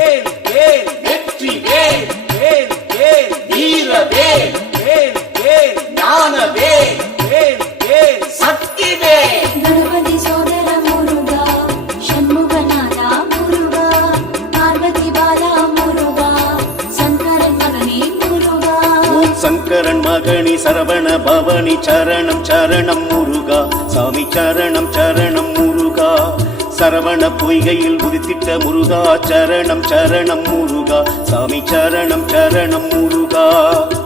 வேல் வேல் வெற்றி வேல் வேல் வேல் வீர வேல் வேல் வேல் ஞான வேல் வேல் வேல் சக்தி வேல் गणपति सोदर मुरुगा षण्मुखनाथा मुरुगा पार्वती बाला मुरुगा शंकरन मगने मुरुगा ஓம் சங்கரன் மகனி சரவண பவனி சரணம் சரணம் முருகா சாமி சரணம் சரணம் முருகா சரவண பொய்கையில் உதித்திட்ட முருகா சரணம் சரணம் முருகா சாமி சரணம் சரணம் முருகா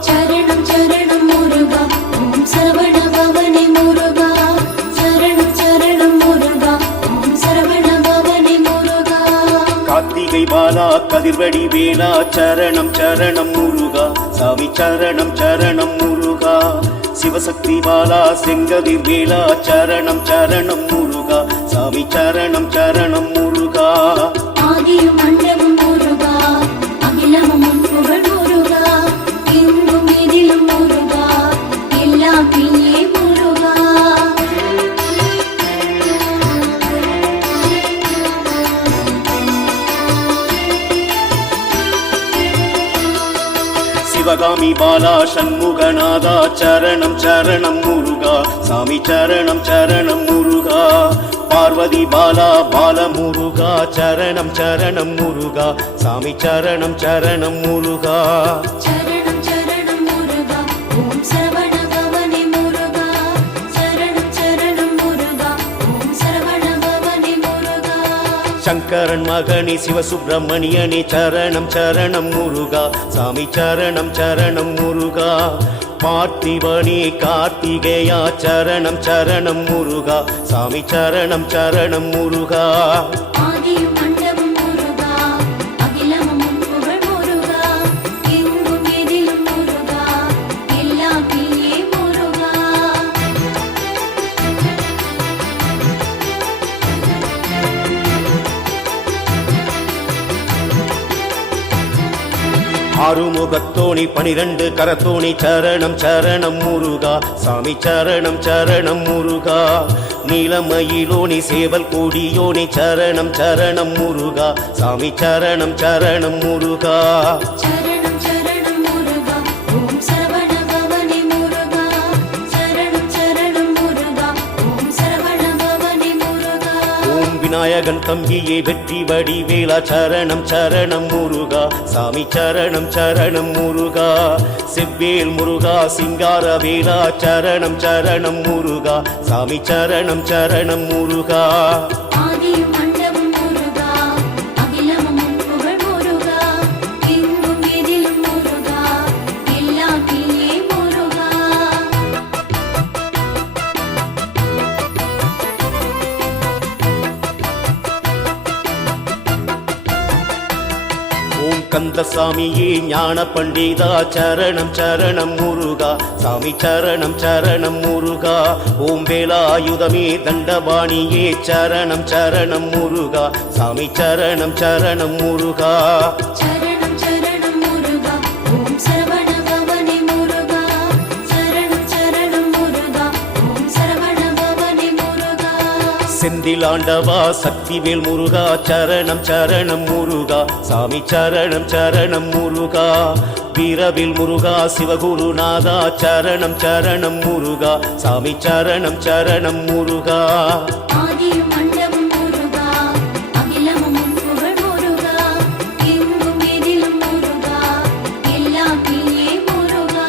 चरणं चरणं मुरुगा ओम सरवण भवने मुरुगा चरणं चरणं मुरुगा ओम सरवण भवने मुरुगा கார்த்திகை பாலா கதிர்வடி வேலா சரணம் சரணம் முருகா சாமி சரணம் சரணம் முருகா சிவசக்தி பாலா செங்கதிர் வேலா சரணம் சரணம் முருகா சாமி சரணம் சரணம் முருகா ஆதியும் மண்டபம் முருகா அகிலமும் புகழ் முருகா எங்கும் எதிலும் முருகா எல்லாம் பின்னே முருகா சிவகாமி பாலா சண்முகநாதா சரணம் சரணம் முருகா சாமி சரணம் சரணம் முருகா பார்வதி பாலா பாலமுருகா சரணம் சரணம் முருகா சாமி சரணம் சரணம் முருகா चरणं चरणं मुरुगा ओम सरवण भवने मुरुगा चरणं चरणं मुरुगा ओम सरवण भवने मुरुगा சங்கரன் மகனி சிவசுப்பிரமணியனே சரணம் சரணம் முருகா சாமி சரணம் சரணம் முருகா பார்த்திபனே கார்த்திகேயா சரணம் சரணம் முருகா சாமி சரணம் சரணம் முருகா ஆதியும் மண்டபம் முருகா அகிலமும் புகழ் முருகா எங்கும் எதிலும் முருகா எல்லாம் பின்னே முருகா ஆறுமுகத்தோணி 12 கரத்தோணி சரணம் சரணம் முருகா சாமி சரணம் சரணம் முருகா நீலமயிலோனி சேவல் கொடியோனி சரணம் சரணம் முருகா சாமி சரணம் சரணம் முருகா चरणं चरणं मुरुगा ओम सरवण भवने मुरुगा चरणं चरणं मुरुगा ओम सरवण भवने मुरुगा ஓம் விநாயகன் தம்பியே வெற்றி வடிவேலா சரணம் சரணம் முருகா சாமி சரணம் சரணம் முருகா செவ்வேல் முருகா சிங்கார வேலா சரணம் சரணம் முருகா சாமி சரணம் சரணம் முருகா ஆதியும் மண்டபம் முருகா அகிலமும் புகழ் முருகா எங்கும் எதிலும் முருகா எல்லாம் பின்னே முருகா ஓம் கந்தசாமியே ஞான பண்டிதா சரணம் சரணம் முருகா சாமி சரணம் சரணம் முருகா ஓம் வேலாயுதமே தண்டபாணியே சரணம் சரணம் முருகா சாமி சரணம் சரணம் முருகா चरणं चरणं मुरुगा ओम सरवण भवने मुरुगा चरणं चरणं मुरुगा ओम सरवण भवने मुरुगा செந்திலாண்டவா சக்திவேல் முருகா சரணம் சரணம் முருகா சாமி சரணம் சரணம் முருகா வீரவேல் முருகா சிவகுருநாதா சரணம் சரணம் முருகா சாமி சரணம் சரணம் முருகா ஆதியும் மண்டபம் முருகா அகிலமும் புகழ் முருகா எங்கும் எதிலும் முருகா எல்லாம் பின்னே முருகா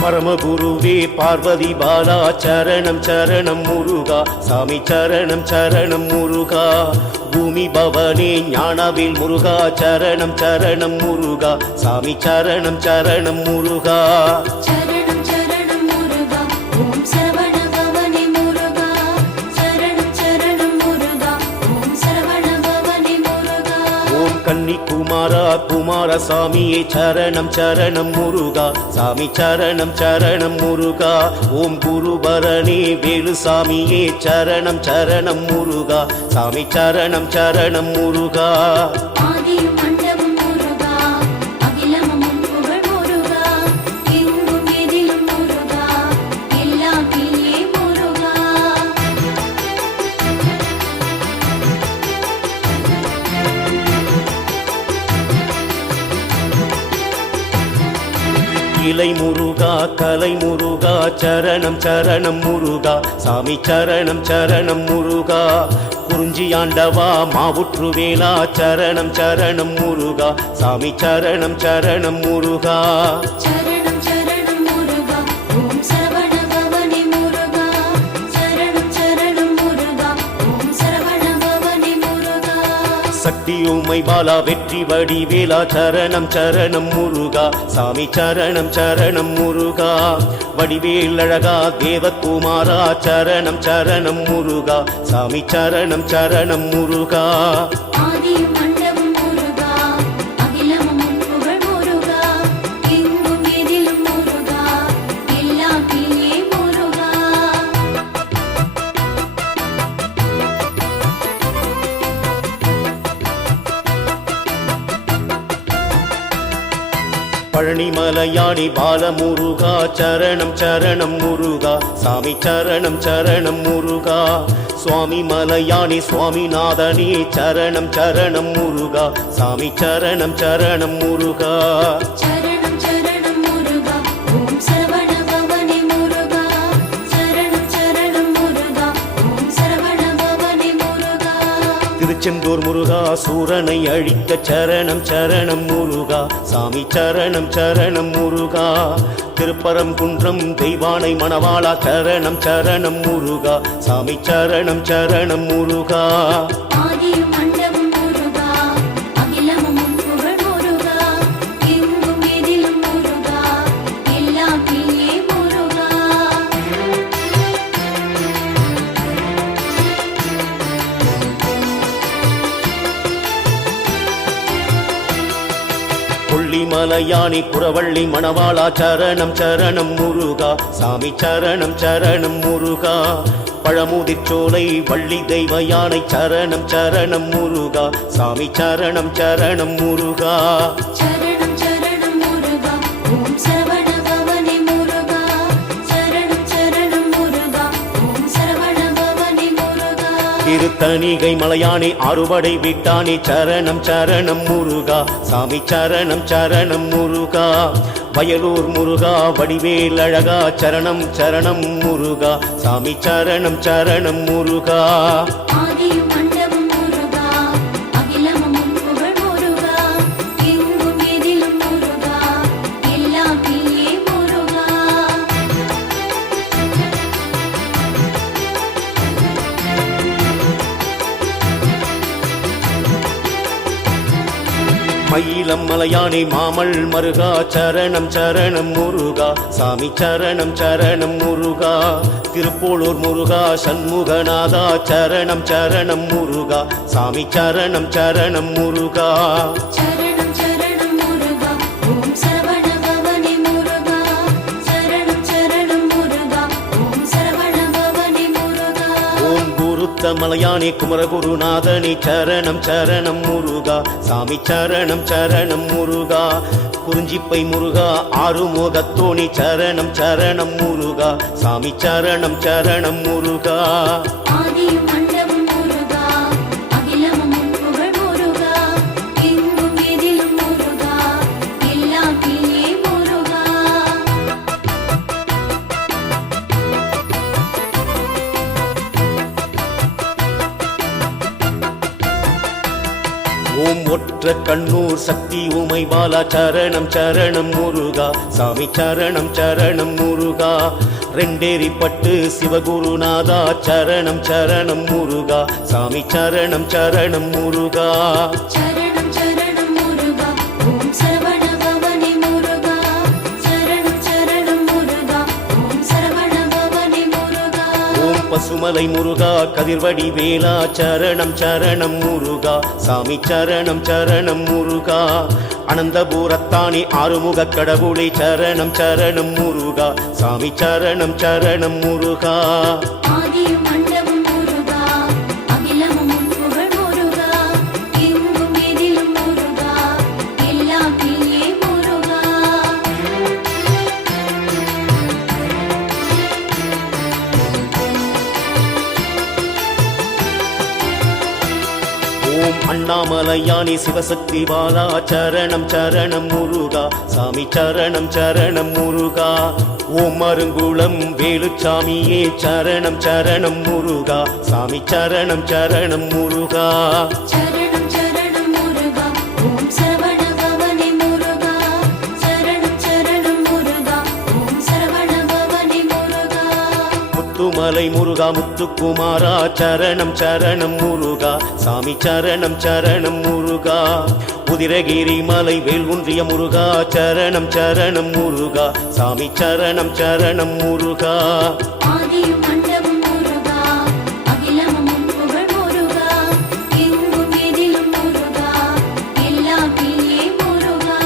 பரமகுருவே பார்வதி பாலா சரணம் சரணம் முருகா சாமி சரணம் சரணம் முருகா பூமி பவனே ஞானவேல் முருகா சரணம் சரணம் முருகா சாமி சரணம் சரணம் முருகா चरणं चरणं मुरुगा ओम सरवण भवने मुरुगा चरणं चरणं मुरुगा ओम सरवण भवने मुरुगा ஓம் கன்னி குமாரா குமாரசாமியே சரணம் சரணம் முருகா சாமி சரணம் சரணம் முருகா ஓம் குருபரணி வேலுசாமியே சரணம் சரணம் முருகா சாமி சரணம் சரணம் முருகா ஆதியும் மண்டபம் முருகா அகிலமும் புகழ் முருகா எங்கும் எதிலும் லீலை முருகா கலை முருகா சரணம் சரணம் முருகா சாமி சரணம் சரணம் முருகா குறிஞ்சி ஆண்டவா மாவுற்று வேலா சரணம் சரணம் முருகா சாமி சரணம் சரணம் முருகா சரணம் சரணம் முருகா ஓம் சரவண பவனே முருகா சரணம் சரணம் முருகா ஓம் சரவண பவனே முருகா சக்தி உமை பாலா வெற்றி வடிவேலா சரணம் சரணம் முருகா சாமி சரணம் சரணம் முருகா வடிவேல் அழகா தேவகுமாரா சரணம் சரணம் முருகா சாமி சரணம் சரணம் முருகா ஆதியும் அண்டமும் முருகா அகிலமும் புகழ் முருகா எங்கும் எதிலும் முருகா எல்லாம் நீயே முருகா பழனிமலையாடி பாலமுருகா சரணம் சரணம் முருகா சாமி சரணம் சரணம் முருகா சுவாமி மலையாணி சுவாமிநாதனே சரணம் சரணம் முருகா சாமி சரணம் சரணம் முருகா சரணம் சரணம் முருகா ஓம் சரவண பவனே முருகா சரணம் சரணம் முருகா ஓம் சரவண பவனே முருகா திருச்செந்தூர் முருகா சூரனை அழிக்க சரணம் சரணம் முருகா சாமி சரணம் சரணம் முருகா திருப்பரங்குன்றம் தெய்வானை மணவாளா சரணம் சரணம் முருகா சாமி சரணம் சரணம் முருகா ஆதியும் அண்டமும் முருகா அகிலமும் புகழ் முருகா எங்கும் எதிலும் முருகா எல்லாம் நீயே முருகா கொல்லிமலையாணி குறவள்ளி மணவாளா சரணம் சரணம் முருகா சாமி சரணம் சரணம் முருகா பழமுதிர்ச்சோலை வள்ளி தெய்வ யானை சரணம் சரணம் முருகா சாமி சரணம் சரணம் முருகா சரணம் சரணம் முருகா ஓம் சரவண பவனே முருகா சரணம் சரணம் முருகா ஓம் சரவண பவனே முருகா திருத்தணிகை மலையானே அறுவடை விட்டானே சரணம் சரணம் முருகா சாமி சரணம் சரணம் முருகா வயலூர் முருகா வடிவேல் அழகா சரணம் சரணம் முருகா சாமி சரணம் சரணம் முருகா ஆதியும் அண்டமும் முருகா அகிலமும் புகழ் முருகா எங்கும் எதிலும் முருகா எல்லாம் நீயே முருகா மயிலம் மலையானே மாமல் மருகா சரணம் சரணம் முருகா சாமி சரணம் சரணம் முருகா திருப்போளூர் முருகா சண்முகநாதா சரணம் சரணம் முருகா சாமி சரணம் சரணம் முருகா சரணம் சரணம் முருகா ஓம் சரவண பவனே முருகா சரணம் சரணம் முருகா ஓம் சரவண பவனே முருகா ஓம் குருத்த மலையானே குமரகுருநாதனே சரணம் சரணம் முருகா சாமி சரணம் சரணம் முருகா குறிஞ்சிப்பை முருகா ஆறுமுகத்தோணி சரணம் சரணம் முருகா சாமி சரணம் சரணம் முருகா ஆதியும் அண்டமும் முருகா அகிலமும் புகழ் முருகா எங்கும் எதிலும் முருகா எல்லாம் நீயே முருகா ஓம் ஒற்ற கண்ணூர் சக்தி உமை பாலா சரணம் சரணம் முருகா சாமி சரணம் சரணம் முருகா ரெண்டேரிப்பட்டு சிவகுருநாதா சரணம் சரணம் முருகா சாமி சரணம் சரணம் முருகா சரணம் சரணம் முருகா ஓம் சரவண பவனே முருகா சரணம் சரணம் முருகா ஓம் சரவண பவனே முருகா ஓம் பசுமலை முருகா கதிர்வடி வேலா சரணம் சரணம் முருகா சாமி சரணம் சரணம் முருகா அனந்தபுரத்தானே ஆறுமுக கடவுளை சரணம் சரணம் முருகா சாமி சரணம் சரணம் முருகா ஆதியும் அண்டமும் முருகா அகிலமும் புகழ் முருகா எங்கும் எதிலும் முருகா எல்லாம் நீயே முருகா ஓம் அண்ணாமலையானி சிவசக்தி பாலா சரணம் சரணம் முருகா சாமி சரணம் சரணம் முருகா ஓம் மருங்குளம் வேலுச்சாமியே சரணம் சரணம் முருகா சாமி சரணம் சரணம் முருகா சரணம் சரணம் முருகா ஓம் சரவண பவனே முருகா சரணம் சரணம் முருகா ஓம் சரவண பவனே முருகா முத்துமலை முருகா முத்துக்குமாரா சரணம் சரணம் முருகா சாமி சரணம் சரணம் முருகா உதிரகிரி மலை வேல் ஒன்றிய முருகா சரணம் சரணம் முருகா சாமி சரணம் சரணம் முருகா ஆதியும் மண்டபம் முருகா அகிலமும் புகழ் முருகா எங்கும் எதிலும் முருகா எல்லாம் நீயே முருகா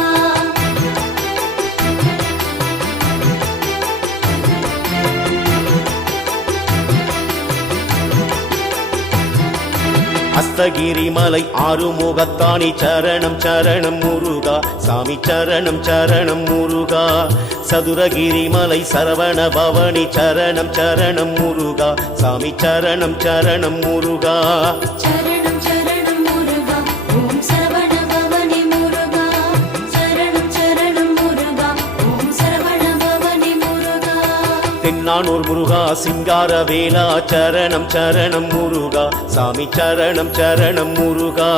அஸ்தகிரி மலை ஆறுமுகத்தானி சரணம் சரணம் முருகா சாமி சரணம் சரணம் முருகா சதுரகிரி மலை சரவண பவனி சரணம் சரணம் முருகா சாமி சரணம் சரணம் முருகா சரணம் சரணம் முருகா ஓம் சரவண பவனே முருகா சரணம் சரணம் முருகா ஓம் சரவண பவனே முருகா தென்னானூர் முருகா சிங்கார வேலா சரணம் சரணம் முருகா சாமி சரணம் சரணம் முருகா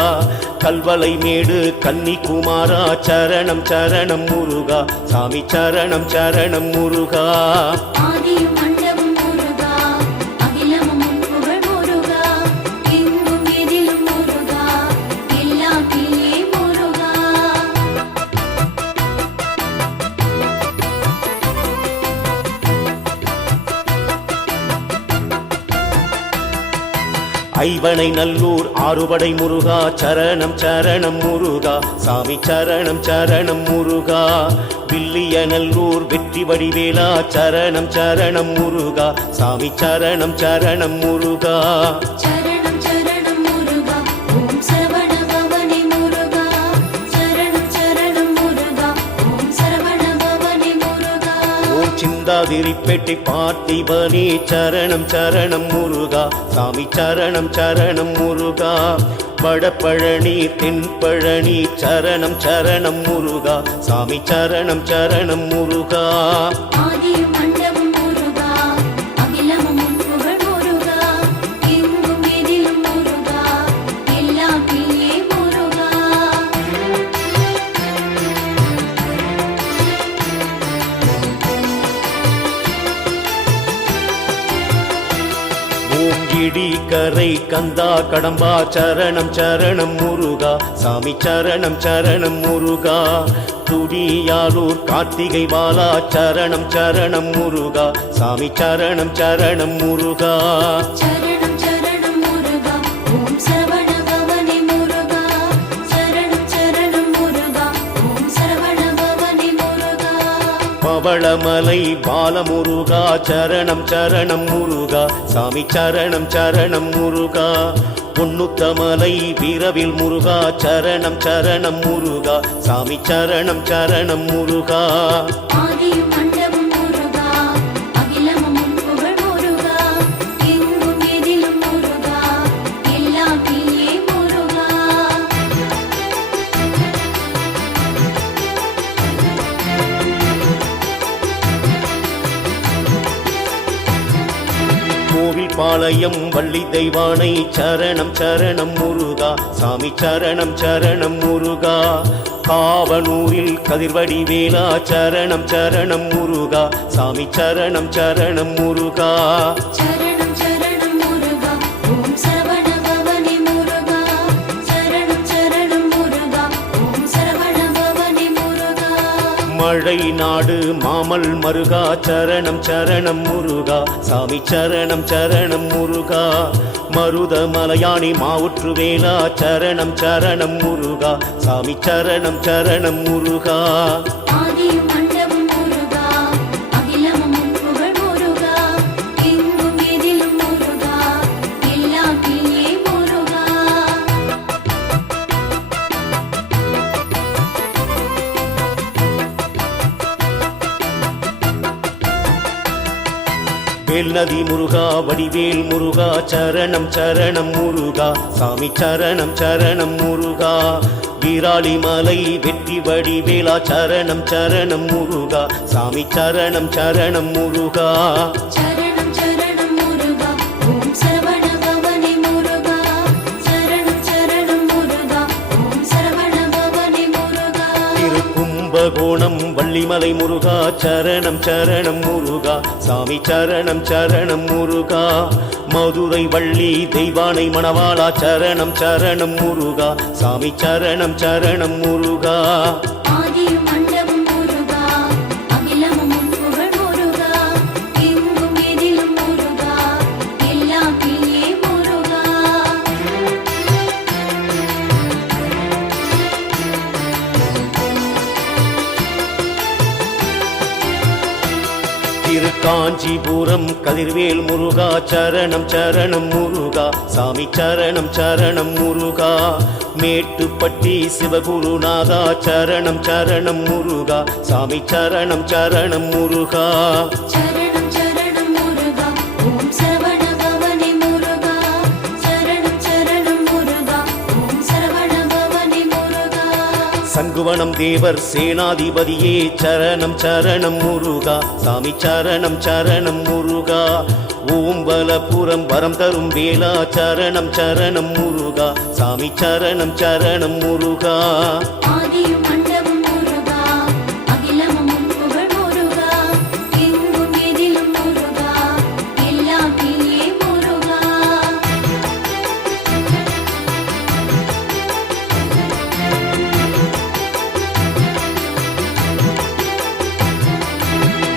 கல்வலை மேடு கன்னிகுமாரா சரணம் சரணம் முருகா சாமி சரணம் சரணம் முருகா ஆதியும் மண்டபம் முருகா அகிலமும் புகழ் முருகா எங்கும் எதிலும் முருகா எல்லாம் நீயே முருகா ஐவனை நல்லூர் ஆறுபடை முருகா சரணம் சரணம் முருகா சாமி சரணம் சரணம் முருகா வில்லிய நல்லூர் வெற்றி வடிவேலா சரணம் சரணம் முருகா சாமி சரணம் சரணம் முருகா சரணம் சரணம் முருகா ஓம் சரவண பவனே முருகா சரணம் சரணம் முருகா ஓம் சரவண பவனே முருகா ஓம் சிந்தாதிரிப்பேட்டை பார்த்திபனே சரணம் சரணம் முருகா சாமி சரணம் சரணம் முருகா வடபழனி தென்பழனி சரணம் சரணம் முருகா சாமி சரணம் சரணம் முருகா ஆதியும் மண்டபம் முருகா அகிலமும் புகழ் முருகா எங்கும் எதிலும் முருகா எல்லாம் நீயே முருகா ஓம் இடி கரை கந்தா கடம்பா சரணம் சரணம் முருகா சாமி சரணம் சரணம் முருகா துடியாலூர் கார்த்திகை பாலா சரணம் சரணம் முருகா சாமி சரணம் சரணம் முருகா சரணம் சரணம் முருகா ஓம் சரவண பவனே முருகா சரணம் சரணம் முருகா ஓம் சரவண பவனே முருகா பவளமலை பாலமுருகா சரணம் சரணம் முருகா சாமி சரணம் சரணம் முருகா பொன்னுத்தமலை வீரவில் முருகா சரணம் சரணம் முருகா சாமி சரணம் சரணம் முருகா ஆதியும் மண்டபம் முருகா அகிலமும் புகழ் முருகா எங்கும் எதிலும் முருகா எல்லாம் நீயே முருகா கோவில் பாளையம் வள்ளி தெய்வானை சரணம் சரணம் முருகா சாமி சரணம் சரணம் முருகா காவனூரில் கதிர்வடி வேலா சரணம் சரணம் முருகா சாமி சரணம் சரணம் முருகா சரணம் சரணம் முருகா ஓம் சரவண பவனே முருகா சரணம் சரணம் முருகா ஓம் சரவண பவனே முருகா மழை நாடு மாமல் மருகா சரணம் சரணம் முருகா சாமி சரணம் சரணம் முருகா மருத மலையாணி மாவுற்று வேலா சரணம் சரணம் முருகா சாமி சரணம் சரணம் முருகா ஆதியும் மண்டபம் முருகா அகிலமும் புகழ் முருகா எங்கும் எதிலும் முருகா எல்லாம் நீயே முருகா வேல் நதி முருகா வடிவேல் முருகா சரணம் சரணம் முருகா சாமி சரணம் சரணம் முருகா வீராளி மலை வெற்றி வடிவேலா சரணம் சரணம் முருகா சாமி சரணம் சரணம் முருகா சரணம் சரணம் முருகா ஓம் சரவண பவனே முருகா சரணம் சரணம் முருகா ஓம் சரவண பவனே முருகா திருக்கும்பகோணம் வள்ளிமலை முருகா சரணம் சரணம் முருகா சாமி சரணம் சரணம் முருகா மதுரை வள்ளி தெய்வானை மணவாளா சரணம் சரணம் முருகா சாமி சரணம் சரணம் முருகா ஆதியும் அண்டமும் முருகா அகிலமும் உன் புகழ் முருகா எங்கும் எதிலும் முருகா எல்லாம் நீயே முருகா திருக்காஞ்சிபுரம் கதிர்வேல் முருகா சரணம் சரணம் முருகா சாமி சரணம் சரணம் முருகா மேட்டுப்பட்டி சிவகுருநாதா சரணம் சரணம் முருகா சாமி சரணம் சரணம் முருகா சரணம் சரணம் முருகா ஓம் சரவண பவனே முருகா சரணம் சரணம் முருகா ஓம் சரவண பவனே முருகா சங்குவனம் தேவர் சேனாதிபதியே சரணம் சரணம் முருகா சாமி சரணம் சரணம் முருகா ஓம்பலபுரம் வரம் தரும் வேலா சரணம் சரணம் முருகா சாமி சரணம் சரணம் முருகா ஆதியும் அண்டமும் முருகா அகிலமும் உன் புகழ் முருகா எங்கும் எதிலும் முருகா எல்லாம் நீயே முருகா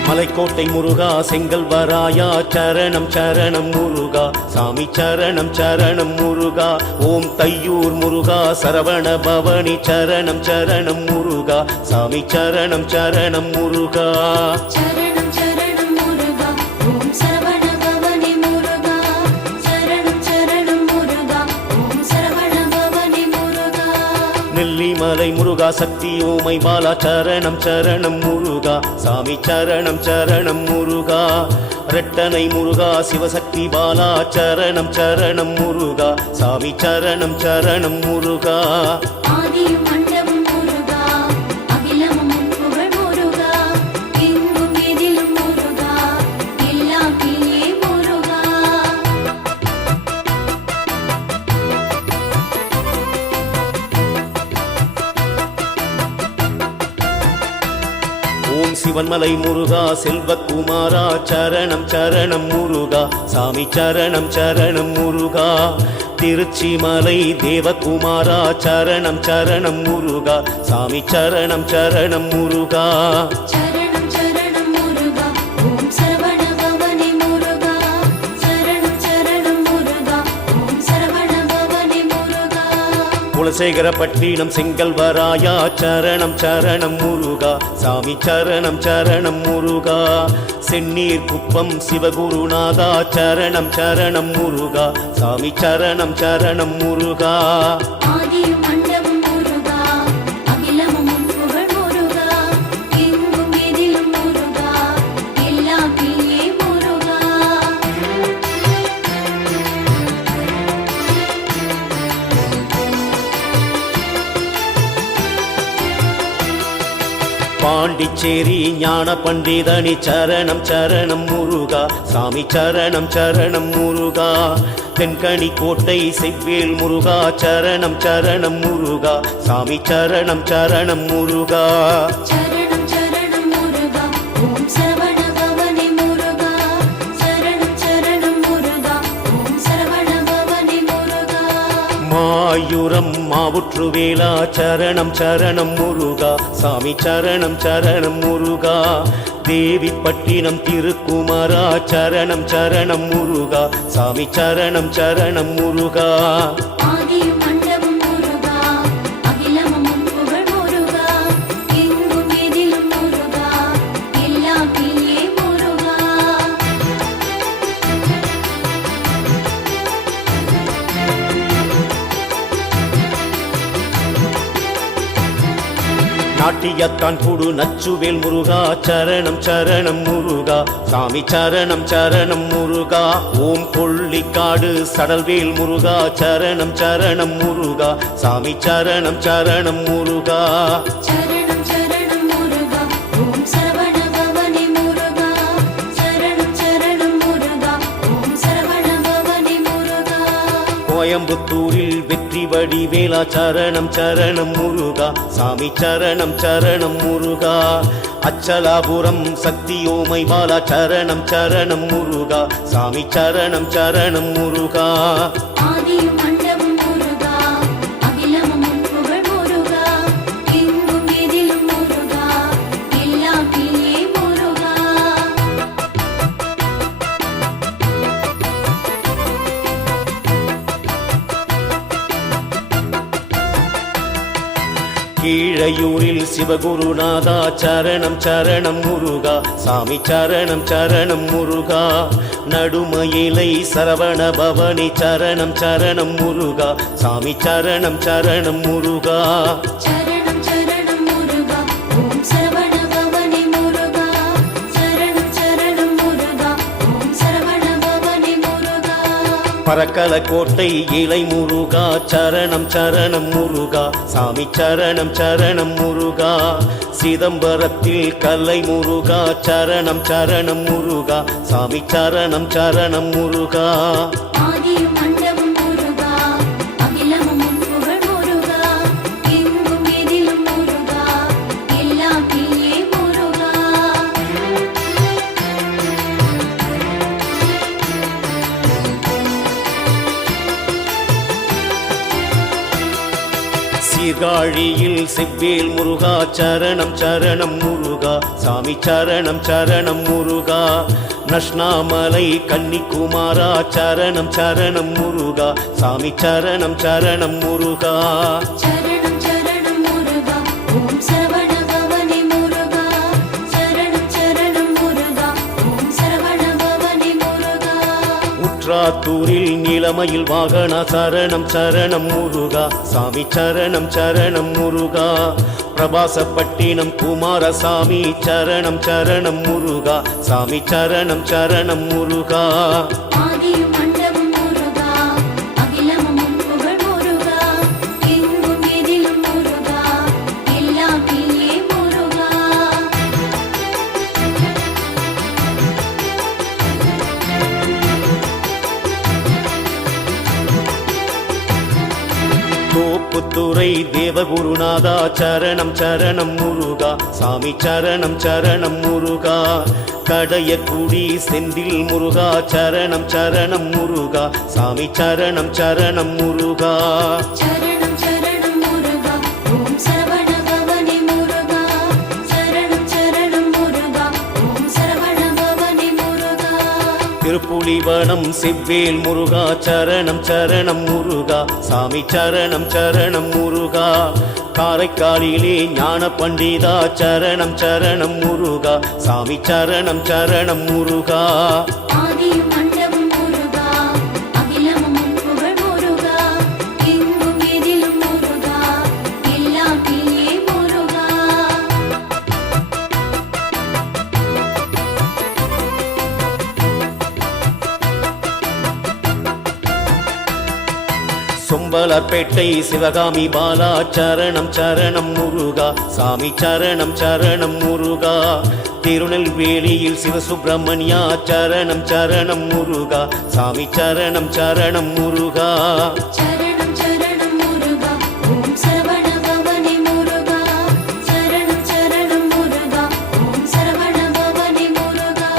மலைக்கோட்டை முருகா செங்கல்வராயா சரணம் சரணம் முருகா சாமி சரணம் சரணம் முருகா ஓம் தையூர் முருகா சரவண பவனி சரணம் சரணம் முருகா சாமி சரணம் சரணம் முருகா சரணம் சரணம் முருகா ஓம் சரவண பவனே முருகா சரணம் சரணம் முருகா ஓம் சரவண பவனே முருகா நெல்லிமலை முருகா சக்தி ஓமை பாலா சரணம் சரணம் முருகா சாமி சரணம் சரணம் முருகா ரெட்டனை முருகா சிவசக்தி பாலா சரணம் சரணம் முருகா சாமி சரணம் சரணம் முருகா ஆதியும் அண்டமும் முருகா அகிலமும் உன் புகழ் முருகா எங்கும் எதிலும் முருகா எல்லாம் நீயே முருகா ஓம் சிவன்மலை முருகா செல்வகுமாரா சரணம் சரணம் முருகா சாமி சரணம் சரணம் முருகா திருச்சி மலை தேவகுமாரா சரணம் சரணம் முருகா சாமி சரணம் சரணம் முருகா சரணம் சரணம் முருகா ஓம் சரவண பவனே முருகா சரணம் சரணம் முருகா ஓம் சரவண பவனே முருகா குலசேகரப்பட்டினம் செங்கல்வராயா சரணம் சரணம் முருகா சாமி சரணம் சரணம் முருகா சென்னீர் குப்பம் சிவகுருநாதா சரணம் சரணம் முருகா சாமி சரணம் சரணம் முருகா ஆதியும் அண்டமும் முருகா அகிலமும் உன் புகழ் முருகா எங்கும் எதிலும் முருகா எல்லாம் நீயே முருகா பாண்டிச்சேரி ஞான பண்டிதனி சரணம் சரணம் முருகா சாமி சரணம் சரணம் முருகா தென்கனி கோட்டை செவ்வேல் முருகா சரணம் சரணம் முருகா சாமி சரணம் சரணம் முருகா சரணம் சரணம் முருகா ஓம் சரவண பவனே முருகா சரணம் சரணம் முருகா ஓம் சரவண பவனே முருகா மாயூரம் மாவுற்றுவேலா சரணம் சரணம் முருகா சாமி சரணம் சரணம் முருகா தேவிப்பட்டினம் திருக்குமாரா சரணம் சரணம் முருகா சாமி சரணம் சரணம் முருகா ஆதியும் அண்டமும் முருகா அகிலமும் உன் புகழ் முருகா எங்கும் எதிலும் முருகா எல்லாம் நீயே முருகா நாட்டியத்தான் குடு நச்சுவேல் முருகா சரணம் சரணம் முருகா சாமி சரணம் சரணம் முருகா ஓம் கொள்ளிக்காடு சடல்வேல் முருகா சரணம் சரணம் முருகா சாமி சரணம் சரணம் முருகா சரணம் சரணம் முருகா ஓம் சரவண பவனே முருகா சரணம் சரணம் முருகா ஓம் சரவண பவனே முருகா கோயம்புத்தூரில் வெற்றி வடிவேலா சரணம் சரணம் முருகா சாமி சரணம் சரணம் முருகா அச்சலாபுரம் சக்தி ஓமை பாலா சரணம் சரணம் முருகா சாமி சரணம் சரணம் முருகா ஆதியும் மண்டபம் முருகா அகிலமும் புகழ் முருகா எங்கும் எதிலும் முருகா எல்லாம் நீயே முருகா கீழையூரில் சிவகுருநாதா சரணம் சரணம் முருகா சாமி சரணம் சரணம் முருகா நடுமயிலை சரவண பவனி சரணம் சரணம் முருகா சாமி சரணம் சரணம் முருகா சரணம் சரணம் முருகா ஓம் சரவண பவனே முருகா சரணம் சரணம் முருகா ஓம் சரவண பவனே முருகா பரக்கல கோட்டை இலை முருகா சரணம் சரணம் முருகா சாமி சரணம் சரணம் முருகா சிதம்பரத்தில் கல்லை முருகா சரணம் சரணம் முருகா சாமி சரணம் சரணம் முருகா ஆதியும் மண்டபம் முருகா அகிலமும் புகழ் முருகா எங்கும் எதிலும் முருகா எல்லாம் நீயே முருகா சீர்காழியில் செவ்வேல் முருகா சரணம் சரணம் முருகா சாமி சரணம் சரணம் முருகா நஷ்னாமலை கன்னிக்குமாரா சரணம் சரணம் முருகா சாமி சரணம் சரணம் முருகா சரணம் சரணம் முருகா ஓம் சரவண பவனே முருகா சரணம் சரணம் முருகா ஓம் சரவண பவனே முருகா உற்றாத்தூரில் நிலமையில் வாகன சரணம் சரணம் முருகா சாமி சரணம் சரணம் முருகா பிரபாசப்பட்டினம் குமாரசாமி சரணம் சரணம் முருகா சாமி சரணம் சரணம் முருகா ஆதியும் மண்டபம் முருகா அகிலமும் புகழ் முருகா எங்கும் எதிலும் முருகா எல்லாம் நீயே முருகா தோப்புத்துறை தேவகுருநாதா சரணம் சரணம் முருகா சாமி சரணம் சரணம் முருகா கடையக்குடி செந்தில் முருகா சரணம் சரணம் முருகா சாமி சரணம் சரணம் முருகா சரணம் சரணம் முருகா ஓம் சரவண பவனே முருகா சரணம் சரணம் முருகா ஓம் சரவண பவனே முருகா திருப்புலிவனம் செவ்வேல் முருகா சரணம் சரணம் முருகா சாமி சரணம் சரணம் முருகா காரைக்காலிலே ஞான பண்டிதா சரணம் சரணம் முருகா சாமி சரணம் சரணம் முருகா ஆதியும் மண்டபம் முருகா அகிலமும் புகழ் முருகா எங்கும் எதிலும் முருகா எல்லாம் நீயே முருகா சொம்பலப்பேட்டை சிவகாமி பாலா சரணம் சரணம் முருகா சாமி சரணம் சரணம் முருகா திருநெல்வேலியில் சிவசுப்பிரமணியா சரணம் சரணம் முருகா சாமி சரணம் சரணம் முருகா சரணம் சரணம் முருகா ஓம் சரவண பவனே முருகா சரணம் சரணம் முருகா ஓம் சரவண பவனே முருகா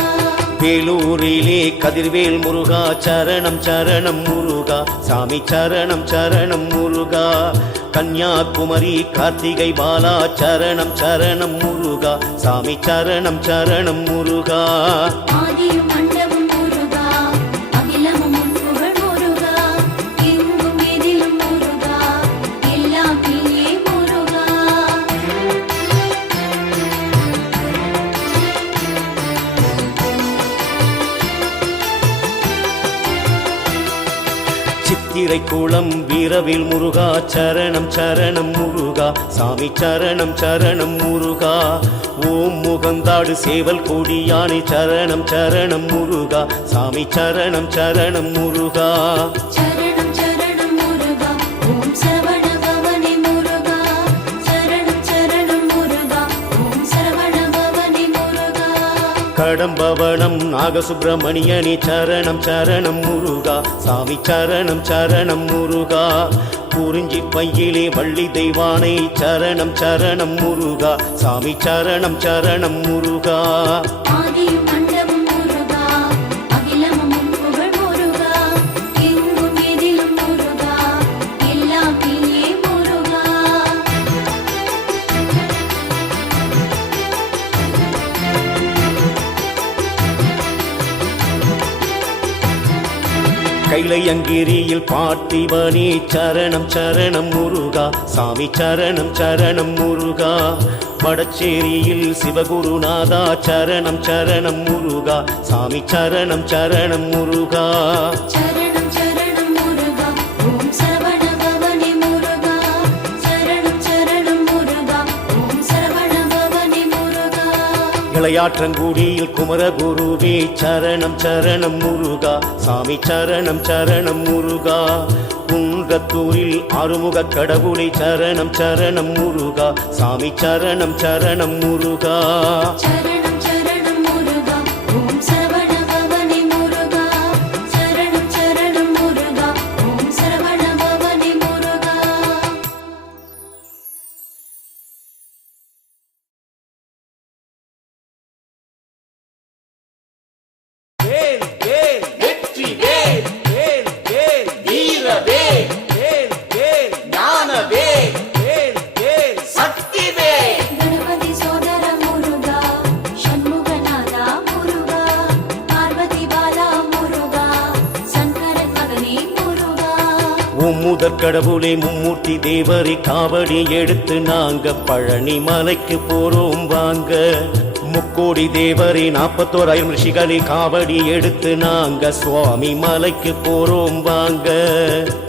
வேலூரிலே கதிர்வேல் முருகா சரணம் சரணம் முருகா சாமி சரணம் சரணம் முருகா கன்னியாகுமரி கார்த்திகை பாலா சரணம் சரணம் முருகா சாமி சரணம் சரணம் முருகா ஆதியும் மண்டபம் முருகா அகிலமும் புகழ் முருகா எங்கும் எதிலும் முருகா எல்லாம் நீயே முருகா சித்திரை குளம் வீரவேல் முருகா சரணம் சரணம் முருகா சாமி சரணம் சரணம் முருகா ஓம் முகந்தாடு சேவல் கொடியானே சரணம் சரணம் முருகா சாமி சரணம் சரணம் முருகா சரணம் சரணம் முருகா ஓம் சரவண பவனே முருகா சரணம் சரணம் முருகா ஓம் சரவண பவனே முருகா கடம்பவனம் நாகசுப்பிரமணியனே சரணம் சரணம் முருகா சாமி சரணம் சரணம் முருகா குறிஞ்சி பையிலே வள்ளி தெய்வானை சரணம் சரணம் முருகா சாமி சரணம் சரணம் முருகா ஆதியும் அண்டமும் முருகா அகிலமும் புகழ் முருகா எங்கும் எதிலும் முருகா எல்லாம் நீயே முருகா கைலையங்கிரியில் பார்த்திபனே சரணம் சரணம் முருகா சாமி சரணம் சரணம் முருகா வடச்சேரியில் சிவகுருநாதா சரணம் சரணம் முருகா சாமி சரணம் சரணம் முருகா சரணம் சரணம் முருகா ஓம் சரவண பவனே முருகா சரணம் சரணம் முருகா ஓம் சரவண பவனே முருகா இளையாற்றங்குடியில் குமரகுருவே சரணம் சரணம் முருகா சாமி சரணம் சரணம் முருகா குன்றத்தூரில் ஆறுமுக கடவுளை சரணம் சரணம் முருகா சாமி சரணம் சரணம் முருகா சரணம் சரணம் முருகா ஓம் சரவண பவனே முருகா சரணம் சரணம் முருகா ஓம் சரவண பவனே முருகா வேல் வேல் வெற்றி வேல் வேல் வேல் வீர வேல் வேல் வேல் ஞான வேல் வேல் வேல் சக்தி வேல் கணபதி சோதர முருகா ஷண்முகநாதா முருகா பார்வதி பாலா முருகா சங்கரன் மகனே முருகா முதற் கடவுளே மும்மூர்த்தி தேவரை காவடி எடுத்து நாங்க பழனி மலைக்கு போறோம் வாங்க முக்கோடி தேவரை 41,000 ரிஷிகளை காவடி எடுத்து நாங்க சுவாமி மலைக்கு போறோம் வாங்க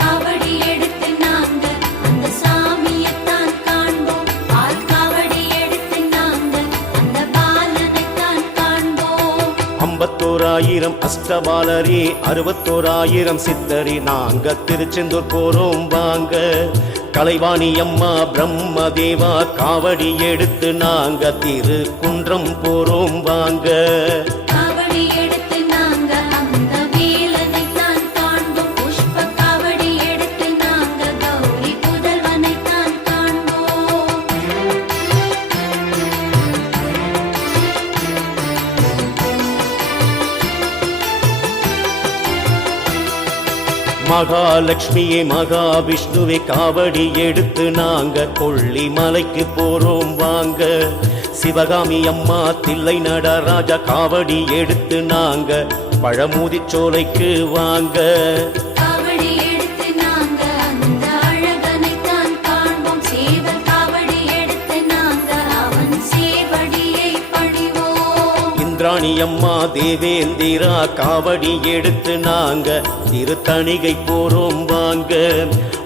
காவடி எடுத்து நாங்க அந்த சாமியைத்தான் காண்போம் பால் காவடி எடுத்து நாங்க அந்த பாலனைத்தான் காண்போம் 51,000 அஷ்டபாலரே 61,000 சித்தரி நாங்க திருச்செந்தூர் போறோம் வாங்க கலைவாணி அம்மா பிரம்ம தேவா காவடி எடுத்து நாங்க திருக்குன்றம் போறோம் வாங்க காவடி எடுத்து நாங்க அந்த வேலனைத்தான் காண்போம் புஷ்ப காவடி எடுத்து நாங்க கௌரி புதல்வனைத்தான் காண்போம் மகாலட்சுமியே மகாவிஷ்ணுவே காவடி எடுத்து நாங்க கொள்ளி மலைக்கு போறோம் வாங்க சிவகாமி அம்மா தில்லை நடராஜா காவடி எடுத்து நாங்க பழமுதிச்சோலைக்கு வாங்க காவடி எடுத்து நாங்க அந்த அழகனைத்தான் காண்போம் சேவல் காவடி எடுத்து நாங்க அவன் சேவடியை பணிவோம் இந்திராணி அம்மா தேவேந்திரா காவடி எடுத்து நாங்க திருத்தணிகை போறோம் வாங்க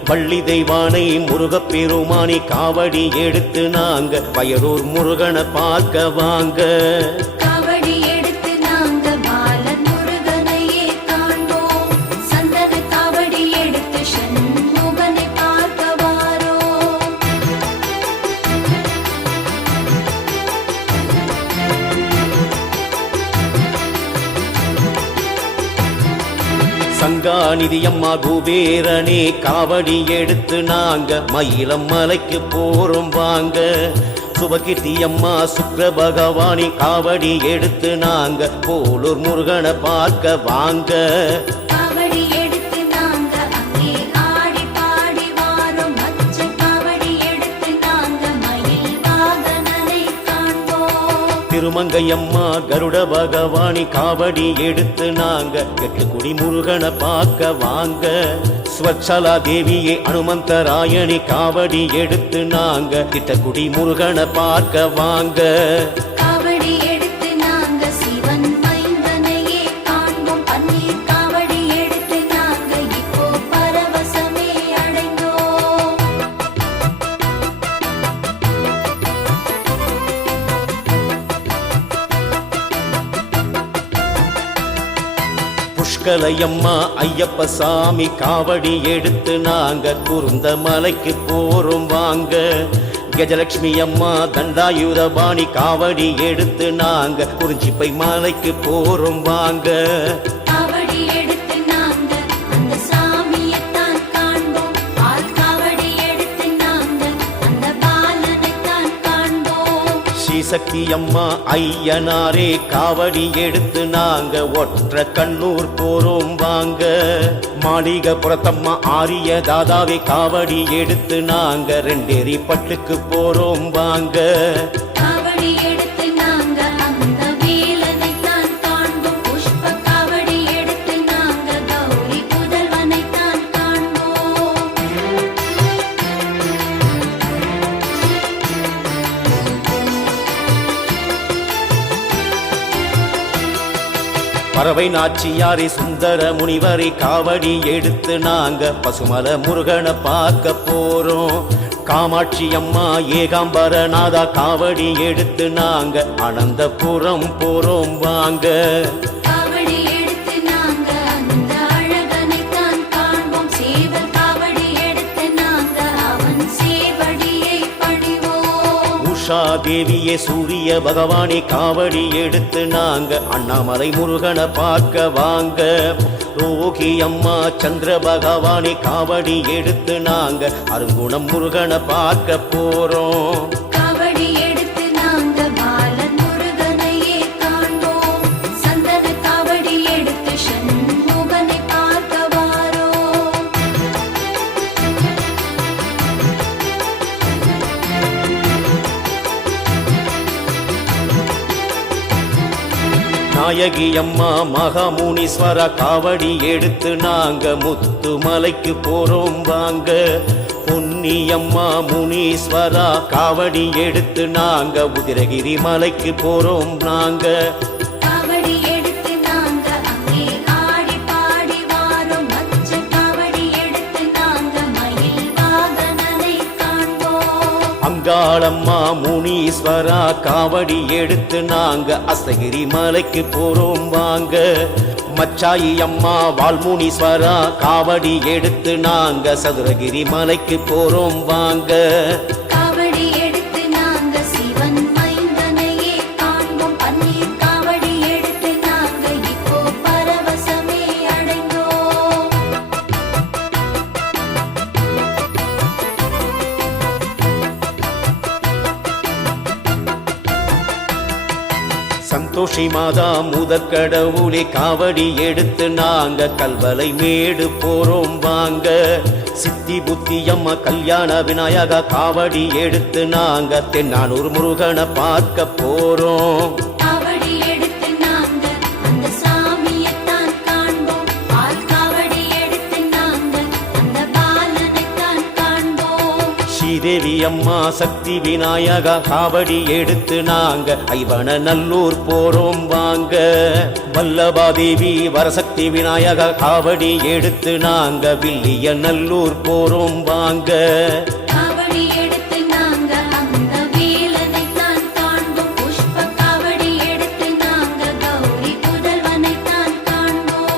வள்ளி தெய்வானை முருகப்பெருமானி காவடி எடுத்து நாங்க வயலூர் முருகனை பார்க்க வாங்க காவடி எடுத்து நாங்க பாலன் முருகனையே காண்போம் சந்தன காவடி எடுத்து சண்முகனை பார்க்க வாரோம் சங்காநிதி அம்மா குபேரனே காவடி எடுத்து நாங்க மயிலம் மலைக்கு போறோம் வாங்க சுபகீர்த்தி அம்மா சுக்ர பகவானி காவடி எடுத்து நாங்க போலூர் முருகனை பார்க்க வாங்க காவடி எடுத்து நாங்க அங்கே ஆடி பாடி வாரோம் மச்ச காவடி எடுத்து நாங்க மயில் வாகனனை காண்போம் திருமங்கை அம்மா கருட பகவானி காவடி எடுத்து நாங்க எட்டுக்குடி முருகனை பார்க்க வாங்க ஸ்வச்சலா தேவியே அனுமந்தராயணி காவடி எடுத்து நாங்க திட்டக்குடி முருகனை பார்க்க வாங்க காவடி எடுத்து நாங்க சிவன் மைந்தனையே காண்போம் பன்னீர் காவடி எடுத்து நாங்க இப்போ பரவ புஷ்கலையம்மா ஐயப்ப சாமி காவடி எடுத்து நாங்க குருந்த மலைக்கு போறோம் வாங்க. கஜலட்சுமி அம்மா தண்டாயுதபாணி காவடி எடுத்து நாங்க குறிஞ்சிப்பை மலைக்கு போறோம் வாங்க. காவடி எடுத்து நாங்க அந்த சாமியைத்தான் காண்போம். பால் காவடி எடுத்து நாங்க அந்த பாலனைத்தான் காண்போம். ஸ்ரீசக்தி அம்மா ஐயனாரே காவடி எடுத்து நாங்க ஒற்ற கண்ணூர் போறோம் வாங்க. மாளிகப்புறத்தம்மா ஆரிய தாதாவே காவடி எடுத்து நாங்க ரெண்டேரி பட்டுக்கு போறோம் வாங்க. காவடி எடுத்து நாங்க அந்த வேலனைத்தான் காண்போம். புஷ்ப காவடி எடுத்து நாங்க கௌரி புதல்வனைத்தான் காண்போம். பறவை நாச்சியாரை சுந்தர முனிவரை காவடி எடுத்து நாங்க பசுமல முருகனை பார்க்க போறோம். காமாட்சி அம்மா ஏகாம்பரநாதா காவடி எடுத்து நாங்க அனந்தபுரம் போறோம் வாங்க. காவடி எடுத்து நாங்க அந்த அழகனைத்தான் காண்போம். சேவல் காவடி எடுத்து நாங்க அவன் சேவடியை பணிவோம். உஷா தேவியே சூரிய பகவானே காவடி எடுத்து நாங்க அண்ணாமலை முருகனை பார்க்க வாங்க. ரோகி அம்மா சந்திர பகவானே காவடி எடுத்து நாங்க அருங்குணம் முருகனை பார்க்க போறோம். காவடி எடுத்து நாங்க பாலன் முருகனையே காண்போம். சந்தன காவடி எடுத்து சண்முகனை பார்க்க வாரோம். நாயகி அம்மா மகாமுனீஸ்வர காவடி எடுத்து நாங்க முத்துமலைக்கு போறோம் வாங்க. பொன்னி அம்மா முனீஸ்வரா காவடி எடுத்து நாங்க உதிரகிரி மலைக்கு போறோம் நாங்க. காவடி எடுத்து நாங்க அங்கே ஆடி பாடி வாரோம். மச்ச காவடி எடுத்து நாங்க மயில் வாகனனை காண்போம். அங்காளம்மா முனீஸ்வரா காவடி எடுத்து நாங்க அஸ்தகிரி மலைக்கு போறோம் வாங்க. மச்சாயி அம்மா வால்முனீஸ்வரா காவடி எடுத்து நாங்க சதுரகிரி மலைக்கு போறோம் வாங்க. காவடி எடுத்து நாங்க சிவன் மைந்தனையே காண்போம். பன்னீர் காவடி எடுத்து நாங்க இப்போ பரவசமே அடைந்தோம். சந்தோஷி மாதா முதற்கடவுளே காவடி எடுத்து நாங்க கல்வலை மேடு போறோம் வாங்க. சித்தி புத்தி அம்மா கல்யாண விநாயகா காவடி எடுத்து நாங்க தென்னானூர் முருகனை பார்க்க போறோம். காவடி எடுத்து நாங்க அந்த சாமியைத்தான் காண்போம். பால் காவடி எடுத்து நாங்க அந்த பாலனைத்தான் காண்போம். ஸ்ரீதேவி அம்மா சக்தி விநாயகா காவடி எடுத்து நாங்க ஐவன நல்லூர் போறோம் வாங்க. வல்லபாதேவி வரசக்தி விநாயகா காவடி எடுத்து நாங்க வில்லிய நல்லூர் போறோம் வாங்க. காவடி எடுத்து நாங்க அந்த வேலனைத்தான் காண்போம். புஷ்ப காவடி எடுத்து நாங்க கௌரி புதல்வனைத்தான் காண்போம்.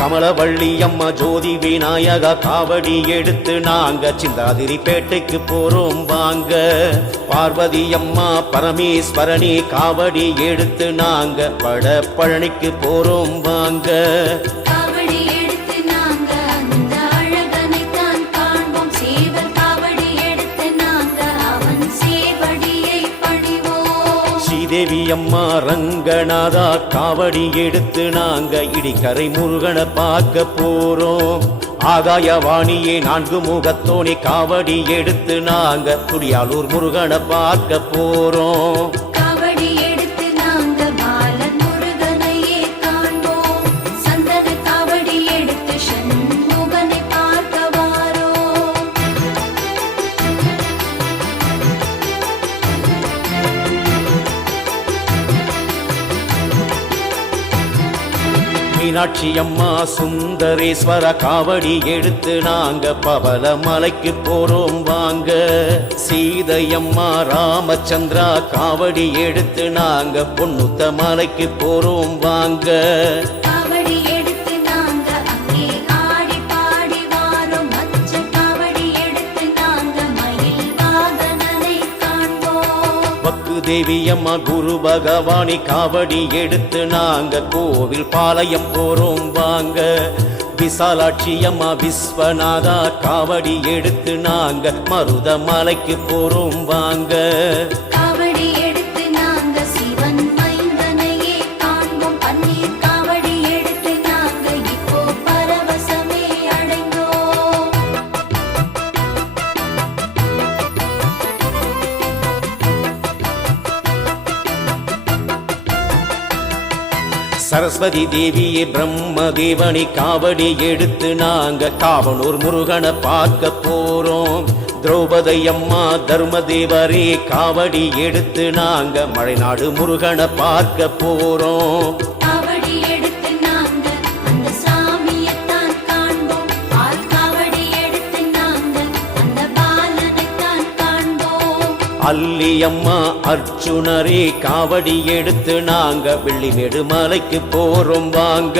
கமலவள்ளி அம்மா ஜோதி விநாயகா காவடி எடுத்து நாங்க சிந்தாதிரி பேட்டைக்கு போறோம் வாங்க. பார்வதி அம்மா பரமேஸ்வரனி காவடி எடுத்து நாங்க பழனிக்கு போறோம் வாங்க. காவடி எடுத்து நாங்க அந்த அழகனைத்தான் காண்போம். சேவல் காவடி எடுத்து நாங்க அவன் சேவடியை பணிவோம். ஸ்ரீதேவி அம்மா ரங்கநாதா காவடி எடுத்து நாங்க இடிக்கரை முருகனை பார்க்க போறோம். ஆகாயவாணியே நான்கு முகத்தோனி காவடி எடுத்து நாங்க துடியாலூர் முருகனை பார்க்க போறோம். காவடி எடுத்து நாங்க பாலன் முருகனையே காண்போம். சந்தன காவடி எடுத்து சண்முகனை பார்க்க வாரோம். மீனாட்சி அம்மா சுந்தரேஸ்வர காவடி எடுத்து நாங்க பவள மலைக்கு போறோம் வாங்க. சீதையம்மா ராமச்சந்திரா காவடி எடுத்து நாங்க பொன்னுத்த மலைக்கு போறோம் வாங்க. காவடி எடுத்து நாங்க அங்கே ஆடி பாடி வாரோம். மச்ச காவடி எடுத்து நாங்க மயில் வாகனனை காண்போம். பக்கு தேவி அம்மா குரு பகவானி காவடி எடுத்து நாங்க கோவில் பாளையம் போறோம் வாங்க. விசாலாட்சி அம்மா விஸ்வநாதா காவடி எடுத்து நாங்க மருத மலைக்கு போறோம் வாங்க. காவடி எடுத்து நாங்க சிவன் மைந்தனையே காண்போம். பன்னீர் காவடி எடுத்து நாங்க இப்போ பரவசமே அடைந்தோம். சரஸ்வதி தேவியே பிரம்ம தேவனி காவடி எடுத்து நாங்க காவனூர் முருகனை பார்க்க போறோம். திரௌபதி அம்மா தர்மதேவரே காவடி எடுத்து நாங்க மலைநாடு முருகனை பார்க்க போறோம். காவடி எடுத்து நாங்க அந்த சாமியைத்தான் காண்போம். பால் காவடி எடுத்து நாங்க அந்த பாலனைத்தான் காண்போம். அல்லி அம்மா அர்ச்சுனரே காவடி எடுத்து நாங்க வெள்ளிமேடு மலைக்கு போறோம் வாங்க.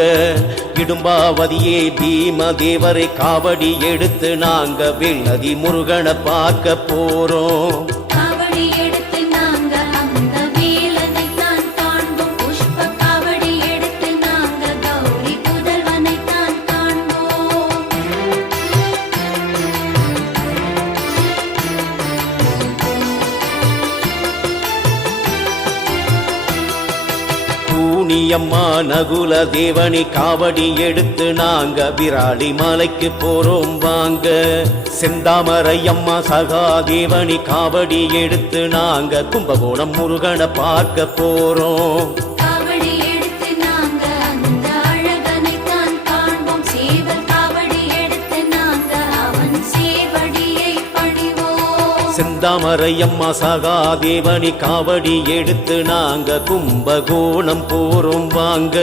இடும்பாவதியே பீம தேவரை காவடி எடுத்து நாங்க வெள்ளதி முருகனை பார்க்க போறோம். காவடி எடுத்து நாங்க அந்த வேலனைத்தான் காண்போம். புஷ்ப காவடி எடுத்து நாங்க கௌரி புதல்வனைத்தான் காண்போம். பூனியம்மா நகுல தேவனி காவடி எடுத்து நாங்க விராலி மலைக்கு போறோம் வாங்க. செந்தாமரையம்மா சகாதேவனி காவடி எடுத்து நாங்க கும்பகோணம் முருகனை பார்க்க போறோம். காவடி எடுத்து நாங்க அந்த அழகனைத்தான் காண்போம். சேவல் காவடி எடுத்து நாங்க அவன் சேவடியை பணிவோம். செந்தாமரையம்மா சகாதேவனி காவடி எடுத்து நாங்க கும்பகோணம் போறோம் வாங்க.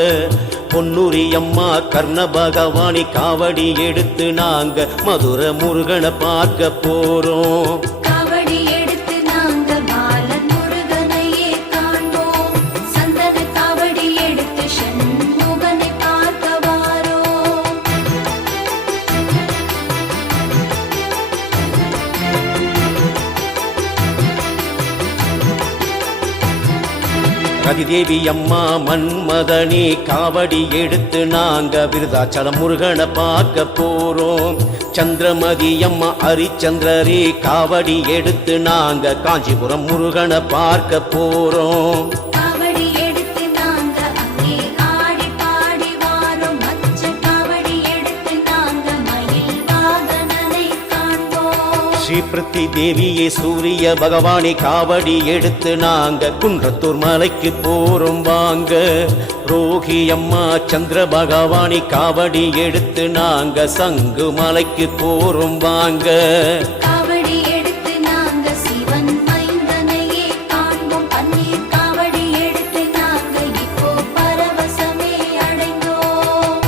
பொன்னுரி அம்மா கர்ண பகவானி காவடி எடுத்து நாங்க மதுரை முருகனை பார்க்க போறோம். காவடி எடுத்து நாங்க பாலன் முருகனையே காண்போம். சந்தன காவடி எடுத்து சண்முகனை பார்க்க வாரோம். ரதிதேவி அம்மா மன்மதனி காவடி எடுத்து நாங்க விருதாச்சலம் முருகனை பார்க்க போறோம். சந்திரமதி அம்மா ஹரிச்சந்திரரே காவடி எடுத்து நாங்க காஞ்சிபுரம் முருகனை பார்க்க போறோம். காவடி எடுத்து நாங்க அங்கே ஆடி பாடி வாரோம். மச்ச காவடி எடுத்து நாங்க மயில் வாகனனை காண்போம். ஸ்ரீ பிருத்தி தேவியே சூரிய பகவானி காவடி எடுத்து நாங்க குன்றத்தூர் மலைக்கு போறோம் வாங்க. ரோகி அம்மா சந்திர பகவானி காவடி எடுத்து நாங்க சங்கு மலைக்கு போறோம் வாங்க. காவடி எடுத்து நாங்க சிவன் மைந்தனையே காண்போம். பன்னீர் காவடி எடுத்து நாங்க இப்போ பரவசமே அடைந்தோம்.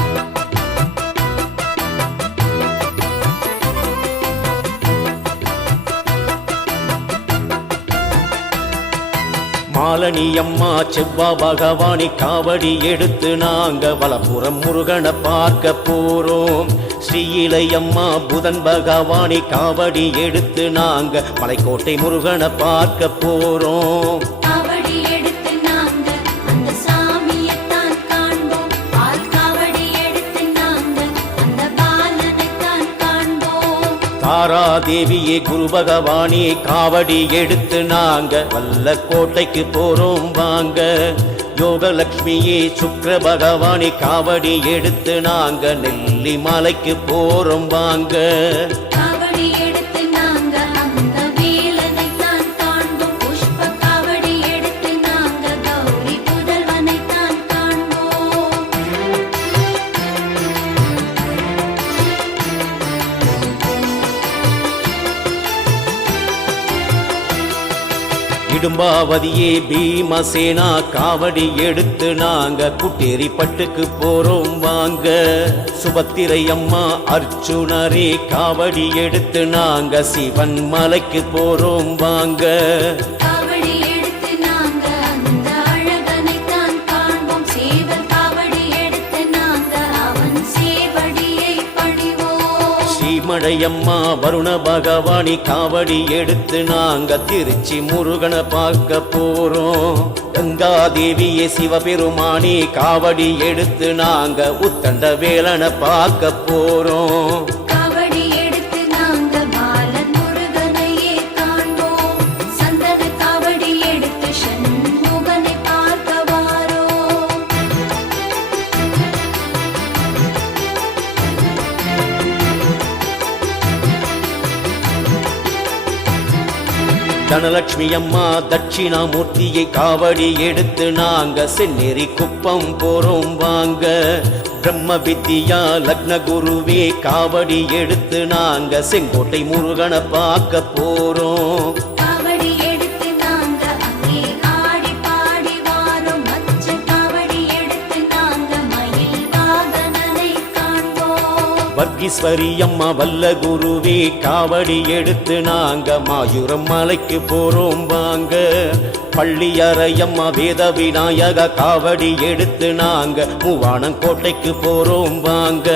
மாலனி அம்மா செவ்வா பகவானி காவடி எடுத்து நாங்க வலப்புறம் முருகனை பார்க்க போறோம். ஸ்ரீயிலை அம்மா புதன் பகவானி காவடி எடுத்து நாங்க மலைக்கோட்டை முருகனை பார்க்க போறோம். காவடி எடுத்து நாங்க அந்த சாமியைத்தான் காண்போம். பால் காவடி எடுத்து நாங்க அந்த பாலனைத்தான் காண்போம். தாரா தேவியே குரு பகவானி காவடி எடுத்து நாங்க வல்லக்கோட்டைக்கு போறோம் வாங்க. யோகலக்ஷ்மியே சுக்ர பகவானி காவடி எடுத்து நாங்க நெல்லி மலைக்கு போறோம் வாங்க. காவடி எடுத்து நாங்க அந்த வேலனைத்தான் காண்போம். புஷ்ப காவடி எடுத்து நாங்க கௌரி புதல்வனைத்தான் காண்போம். இடும்பாவதியே பீமசேனா காவடி எடுத்து நாங்க குட்டேரி பட்டுக்கு போறோம் வாங்க. சுபத்திரை அம்மா அர்ச்சுனரே காவடி எடுத்து நாங்க சிவன் மலைக்கு போறோம் வாங்க. காவடி எடுத்து நாங்க அந்த அழகனைத்தான் காண்போம். சேவல் காவடி எடுத்து நாங்க அவன் சேவடியை பணிவோம். ஸ்ரீமடையம்மா வருண பகவானி காவடி எடுத்து நாங்க திருச்சி முருகனை பார்க்க போறோம். கங்காதேவியே சிவபெருமானி காவடி எடுத்து நாங்க உத்தண்ட வேலனை பார்க்க போறோம். காவடி எடுத்து நாங்க பாலன் முருகனையே காண்போம். சந்தன காவடி எடுத்து சண்முகனை பார்க்க வாரோம். தனலட்சுமி அம்மா தட்சிணாமூர்த்தியை காவடி எடுத்து நாங்க சென்னேரி குப்பம் போறோம் வாங்க. பிரம்ம வித்யா லக்ன குருவே காவடி எடுத்து நாங்க செங்கோட்டை முருகனை பார்க்க போறோம். காவடி எடுத்து நாங்க அங்கே ஆடி பாடி வாரோம். மச்ச காவடி எடுத்து நாங்க மயில் வாகனனை காண்போம். வர்கீஸ்வரி அம்மா வல்ல குருவே காவடி எடுத்து நாங்க மாயூரம் மலைக்கு போறோம் வாங்க. பள்ளியறையம்மா வேத விநாயக காவடி எடுத்து நாங்க மூவானங்கோட்டைக்கு போறோம் வாங்க.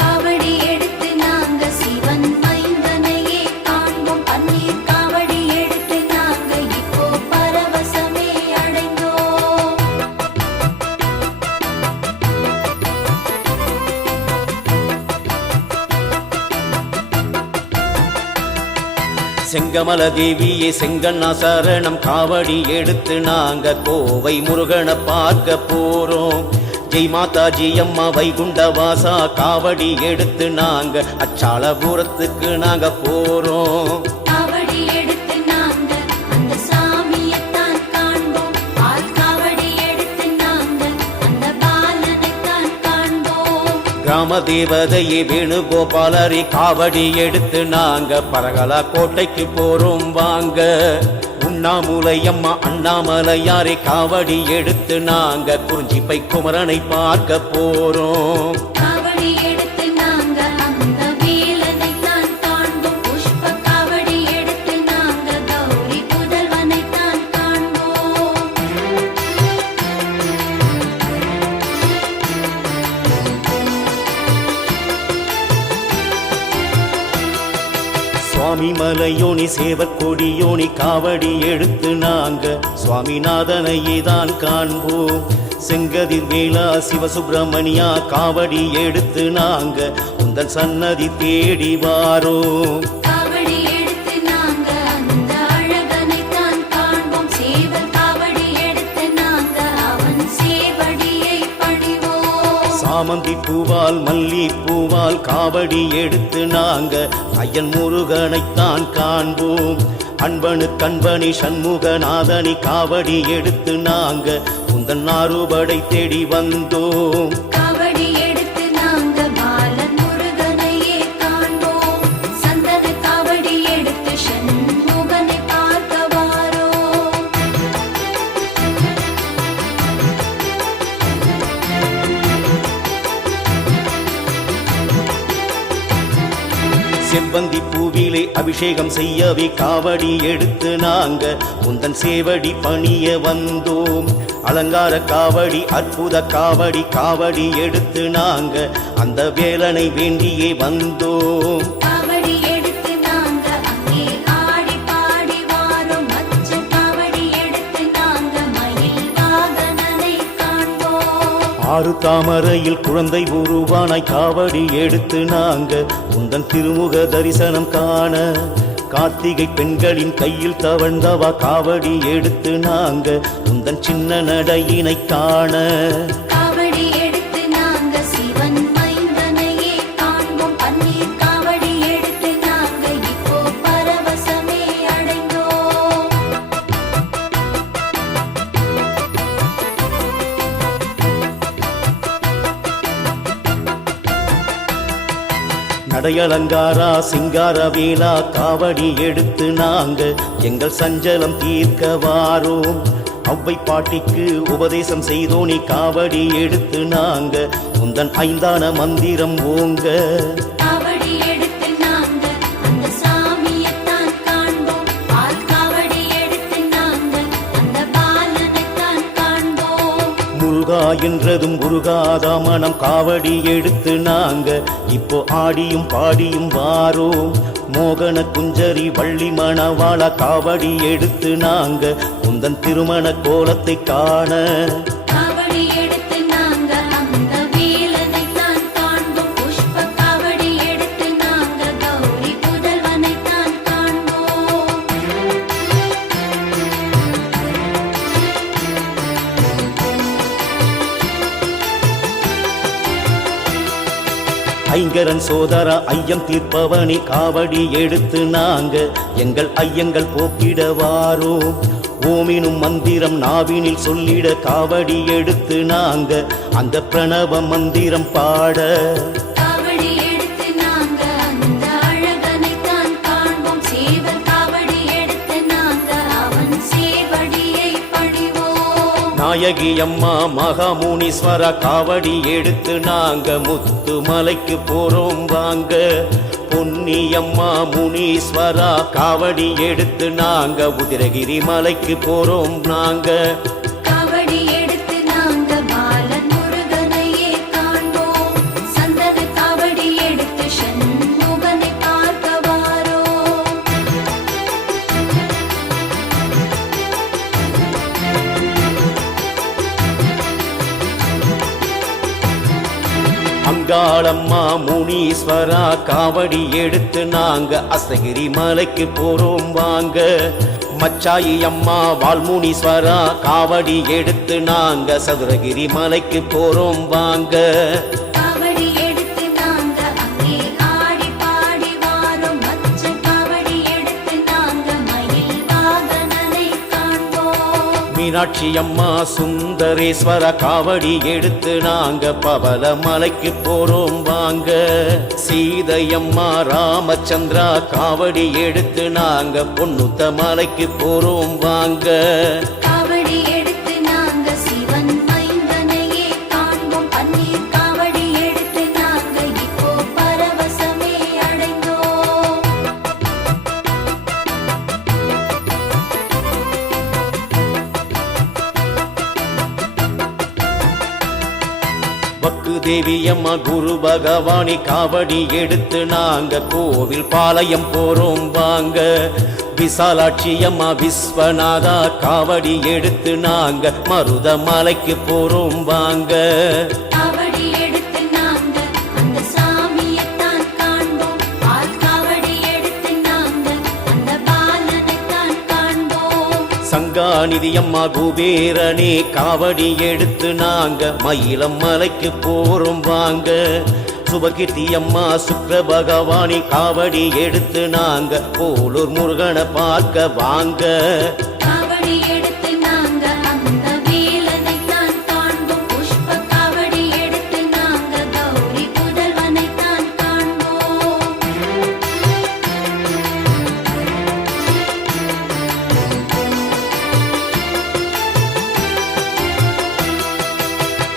காவடி எடுத்து நாங்க சிவன் மைந்தனையே காண்போம். பன்னீர் காவடி எடுத்து நாங்க இப்போ பரவசமே அடைந்தோம். செங்கமல தேவியே செங்கண்ணா சரணம் காவடி எடுத்து நாங்க கோவை முருகனை பார்க்க போறோம். ஜெய் மாதாஜி அம்மா வைகுண்ட வாசா காவடி எடுத்து நாங்க அச்சாலபுரத்துக்கு நாங்க போறோம். காவடி எடுத்து நாங்க அந்த சாமியைத்தான் காண்போம். பால் காவடி எடுத்து நாங்க அந்த பாலனைத்தான் காண்போம். கிராம தேவதையே வேணுகோபாலரி காவடி எடுத்து நாங்க பரகலா கோட்டைக்கு போறோம் வாங்க. உண்ணாமுலையம்மா அண்ணாமலையாரே காவடி எடுத்து நாங்க குறிஞ்சிப்பை குமரனை பார்க்க போறோம். காவடி எடுத்து நாங்க அந்த வேலனைத்தான் காண்போம். புஷ்ப காவடி எடுத்து நாங்க கௌரி புதல்வனைத்தான் காண்போம். சுவாமி மலையோனி சேவக்கொடியோனி காவடி எடுத்து நாங்க சுவாமிநாதனையே தான் காண்போம். செங்கதிர் வேளா சிவசுப்பிரமணியா காவடி எடுத்து நாங்க உந்தன் சன்னதி தேடி வாரோம். காவடி எடுத்து நாங்க அந்த அழகனைத்தான் காண்போம். சேவல் காவடி எடுத்து நாங்க அவன் சேவடியை பணிவோம். சாமந்தி பூவால் மல்லி பூவால் காவடி எடுத்து நாங்க ஐயன் முருகனைத்தான் காண்போம். அன்பனு கண்பனி சண்முகநாதனி காவடி எடுத்து நாங்க உந்தன் ஆறுபடை தேடி வந்தோம். காவடி எடுத்து நாங்க பாலன் முருகனையே காண்போம். சந்தன காவடி எடுத்து சண்முகனை பார்க்க வாரோம். செவ்வந்தி பூவிலே அபிஷேகம் செய்யவே காவடி எடுத்து நாங்க உந்தன் சேவடி பணிய வந்தோம். அலங்கார காவடி அற்புத காவடி காவடி எடுத்து நாங்க அந்த வேலனை வேண்டியே வந்தோம். காவடி எடுத்து நாங்க அங்கே ஆடி பாடி வாரோம். மச்ச காவடி எடுத்து நாங்க மயில் வாகனனை காண்போம். ஆறு தாமரையில் குழந்தை உருவானாய் காவடி எடுத்து நாங்க உந்தன் திருமுக தரிசனம் காண. கார்த்திகை பெண்களின் கையில் தவழ்ந்தவா காவடி எடுத்து நாங்க உந்தன் சின்ன நடையினை காண. காவடி எடுத்து நாங்க சிவன் மைந்தனையே காண்போம். பன்னீர் காவடி எடுத்து நாங்க இப்போ பரவசமே அடைந்தோம். சடையலங்காரா சிங்கார வேலா காவடி எடுத்து நாங்க எங்கள் சஞ்சலம் தீர்க்க வாரோம். அவ்வை பாட்டிக்கு உபதேசம் செய்தோனி காவடி எடுத்து நாங்க உந்தன் ஐந்தான மந்திரம் ஓங்க. காவடி எடுத்து நாங்க அந்த சாமியைத்தான் காண்போம். பால் காவடி எடுத்து நாங்க அந்த பாலனைத்தான் காண்போம். முருகா என்றதும் முருகாதா மனம் காவடி எடுத்து நாங்க இப்போ ஆடியும் பாடியும் வாரோம். மோகன குஞ்சரி வள்ளி மணவாள காவடி எடுத்து நாங்க உந்தன் திருமண கோலத்தை காண. காவடி எடுத்து நாங்க அந்த வேலனைத்தான் காண்போம். புஷ்ப காவடி எடுத்து நாங்க கௌரி புதல்வனைத்தான் காண்போம். ஐங்கரன் சோதரா ஐயம் தீர்ப்பவனி காவடி எடுத்து நாங்க எங்கள் ஐயங்கள் போக்கிட வாரோம். ஓமினும் மந்திரம் நாவினில் சொல்லிட காவடி எடுத்து நாங்க அந்த பிரணவ மந்திரம் பாட. காவடி எடுத்து நாங்க அந்த அழகனைத்தான் காண்போம். சேவல் காவடி எடுத்து நாங்க அவன் சேவடியை பணிவோம். நாயகி அம்மா மகாமுனீஸ்வர காவடி எடுத்து நாங்க முத்து மலைக்கு போறோம் வாங்க. பொன்னியம்மா முனீஸ்வரா காவடி எடுத்து நாங்க உதிரகிரி மலைக்கு போறோம் நாங்க. காவடி எடுத்து நாங்க பாலன் முருகனையே காண்போம். சந்தன காவடி எடுத்து சண்முகனை பார்க்க வாரோம். அங்காளம்மா முனீஸ்வரா காவடி எடுத்து நாங்க அஸ்தகிரி மலைக்கு போறோம் வாங்க. மச்சாயி அம்மா வால்முனீஸ்வரா காவடி எடுத்து நாங்க சதுரகிரி மலைக்கு போறோம் வாங்க. காவடி எடுத்து நாங்க அங்கே ஆடி பாடி வாரோம். மச்ச காவடி எடுத்து நாங்க மயில் வாகனனை காண்போம். மீனாட்சி அம்மா சுந்தரேஸ்வர காவடி எடுத்து நாங்க பவள மலைக்கு போறோம் வாங்க. சீதையம்மா ராமச்சந்திரா காவடி எடுத்து நாங்க பொன்னுத்த மலைக்கு போறோம் வாங்க. காவடி எடுத்து நாங்க சிவன் மைந்தனையே காண்போம். பன்னீர் காவடி எடுத்து நாங்க இப்போ பரவசமே அடைந்தோம். பக்கு தேவி அம்மா குரு பகவானி காவடி எடுத்து நாங்க கோவில் பாளையம் போறோம் வாங்க. விசாலாட்சி அம்மா விஸ்வநாதா காவடி எடுத்து நாங்க மருத மலைக்கு போறோம் வாங்க. காவடி எடுத்து நாங்க அந்த சாமியைத்தான் காண்போம். பால் காவடி எடுத்து நாங்க அந்த பாலனைத்தான் காண்போம். சங்காநிதி அம்மா குபேரனே காவடி எடுத்து நாங்க மயிலம் மலைக்கு போறோம் வாங்க. சுபகீர்த்தி அம்மா சுக்ர பகவானி காவடி எடுத்து நாங்க போலூர் முருகனை பார்க்க வாங்க. காவடி எடுத்து நாங்க அந்த வேலனைத்தான் காண்போம். புஷ்ப காவடி எடுத்து நாங்க கௌரி புதல்வனைத்தான் காண்போம்.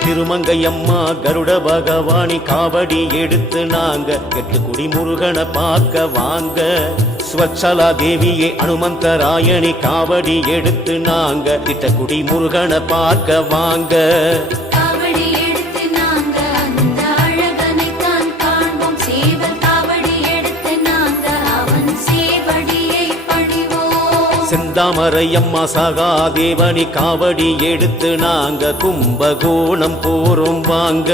திருமங்கையம்மா கருட பகவானி காவடி எடுத்து நாங்க எட்டுக்குடி முருகனை பார்க்க வாங்க. ஸ்வச்சலா தேவியே அனுமந்தராயணி காவடி எடுத்து நாங்க திட்டக்குடி முருகனை பார்க்க வாங்க. காவடி எடுத்து நாங்க அந்த அழகனைத்தான் காண்போம். சேவல் காவடி எடுத்து நாங்க அவன் சேவடியை பணிவோம். செந்தாமரையம்மா சகாதேவனி காவடி எடுத்து நாங்க கும்பகோணம் போறோம் வாங்க.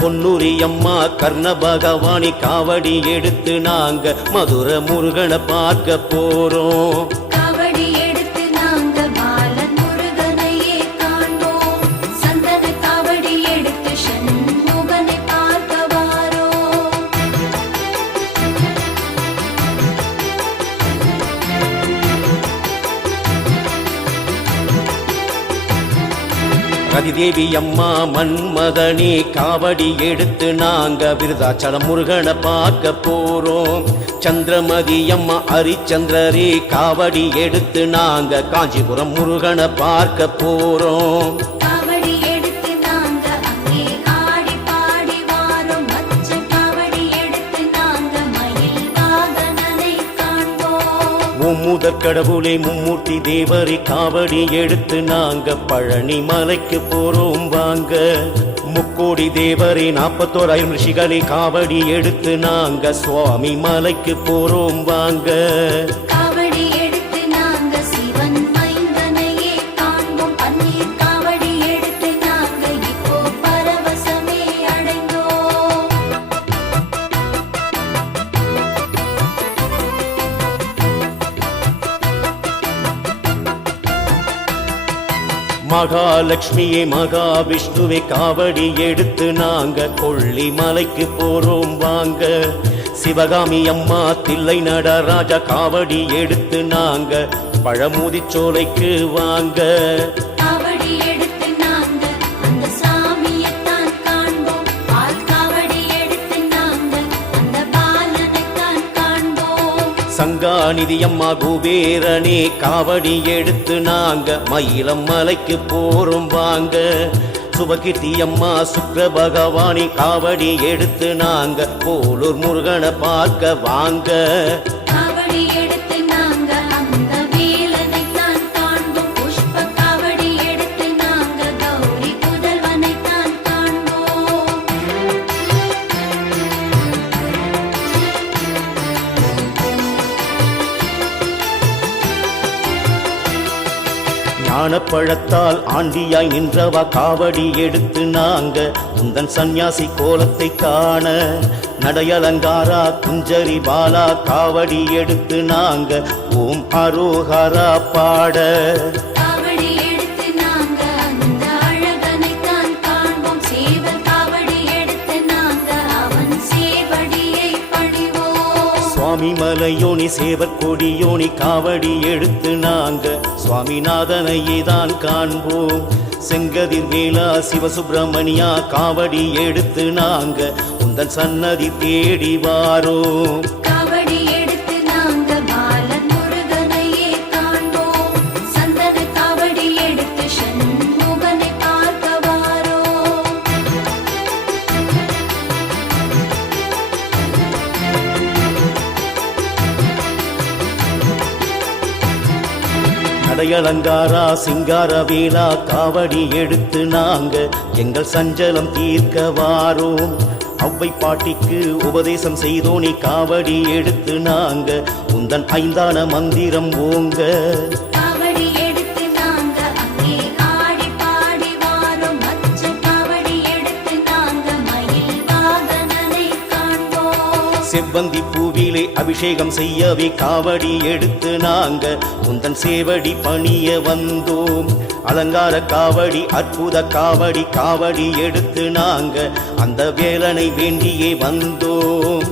பொன்னூரி அம்மா கர்ண பகவானி காவடி எடுத்து நாங்க மதுர முருகனை பார்க்க போறோம். காவடி எடுத்து நாங்க பாலன் முருகனையே காண்போம். சந்தன காவடி எடுத்து சண்முகனை பார்க்க வாரோம். ரதிதேவி அம்மா மன்மதனே காவடி எடுத்து நாங்க விருதாச்சலம் முருகனை பார்க்க போறோம். சந்திரமதி அம்மா ஹரிச்சந்திரரே காவடி எடுத்து நாங்க காஞ்சிபுரம் முருகனை பார்க்க போறோம். காவடி எடுத்து நாங்க அங்கே ஆடி பாடி வாரோம். மச்ச காவடி எடுத்து நாங்க மயில் வாகனனை காண்போம். முதற் கடவுளே மும்மூர்த்தி தேவரை காவடி எடுத்து நாங்க பழனி மலைக்கு போறோம் வாங்க. முக்கோடி தேவரே 41,000 ரிஷிகளை காவடி எடுத்து நாங்க சுவாமி மலைக்கு போறோம் வாங்க. காவடி எடுத்து நாங்க சிவன் மைந்தனையே காண்போம். பன்னீர் காவடி எடுத்து நாங்க இப்போ பரவசமே அடைந்தோம். மகாலட்சுமியே மகாவிஷ்ணுவே காவடி எடுத்து நாங்க கொள்ளி மலைக்கு போறோம் வாங்க. சிவகாமி அம்மா தில்லை நடராஜா காவடி எடுத்து நாங்க பழமுதிச்சோலைக்கு வாங்க. காவடி எடுத்து நாங்க அந்த சாமியைத்தான் காண்போம். பால் காவடி எடுத்து நாங்க அந்த பாலனைத்தான் காண்போம். சங்காநிதி அம்மா குபேரனே காவடி எடுத்து நாங்க மயிலம் மலைக்கு போறோம் வாங்க. சுபகீர்த்தி அம்மா சுக்ர பகவானி காவடி எடுத்து நாங்க போலூர் முருகனை பார்க்க வாங்க. காவடி எடுத்து நாங்க அந்த வேலனைத்தான் காண்போம். புஷ்ப காவடி எடுத்து நாங்க கௌரி புதல்வனைத்தான் காண்போம். ஞானப்பழத்தால் ஆண்டியாய் நின்றவா காவடி எடுத்து நாங்க உந்தன் சந்நியாசி கோலத்தை காண. நடையலங்காரா குஞ்சரி பாலா காவடி எடுத்து நாங்க ஓம் அரோஹரா பாட. காவடி எடுத்து நாங்க அந்த அழகனைத்தான் காண்போம். சேவல் காவடி எடுத்து நாங்க அவன் சேவடியை பணிவோம். சுவாமி மலையோனி சேவற்கொடியோனி காவடி எடுத்து நாங்க சுவாமிநாதனையே தான் காண்போம். செங்கதிர் வேலா சிவசுப்பிரமணியா காவடி எடுத்து நாங்க உந்தன் சன்னதி தேடி வாரோம். காவடி எடுத்து நாங்க பாலன் முருகனையே காண்போம். சந்தன காவடி எடுத்து சண்முகனை பார்க்க வாரோம். நடையலங்காரா சிங்கார வேலா காவடி எடுத்து நாங்க எங்கள் சஞ்சலம் தீர்க்க வாரோம். அவ்வை பாட்டிக்கு உபதேசம் செய்தோனி காவடி எடுத்து நாங்க உந்தன் 5ஆன மந்திரம் ஓங்க. காவடி எடுத்து நாங்க அங்கே ஆடி பாடி வாரோம். மச்ச காவடி எடுத்து நாங்க மயில் வாகனனை காண்போம். செவ்வந்தி பூவிலே அபிஷேகம் செய்யவே காவடி எடுத்து நாங்க உந்தன் சேவடி பணிய வந்தோம். அலங்கார காவடி அற்புத காவடி காவடி எடுத்து நாங்க அந்த வேலனை வேண்டியே வந்தோம்.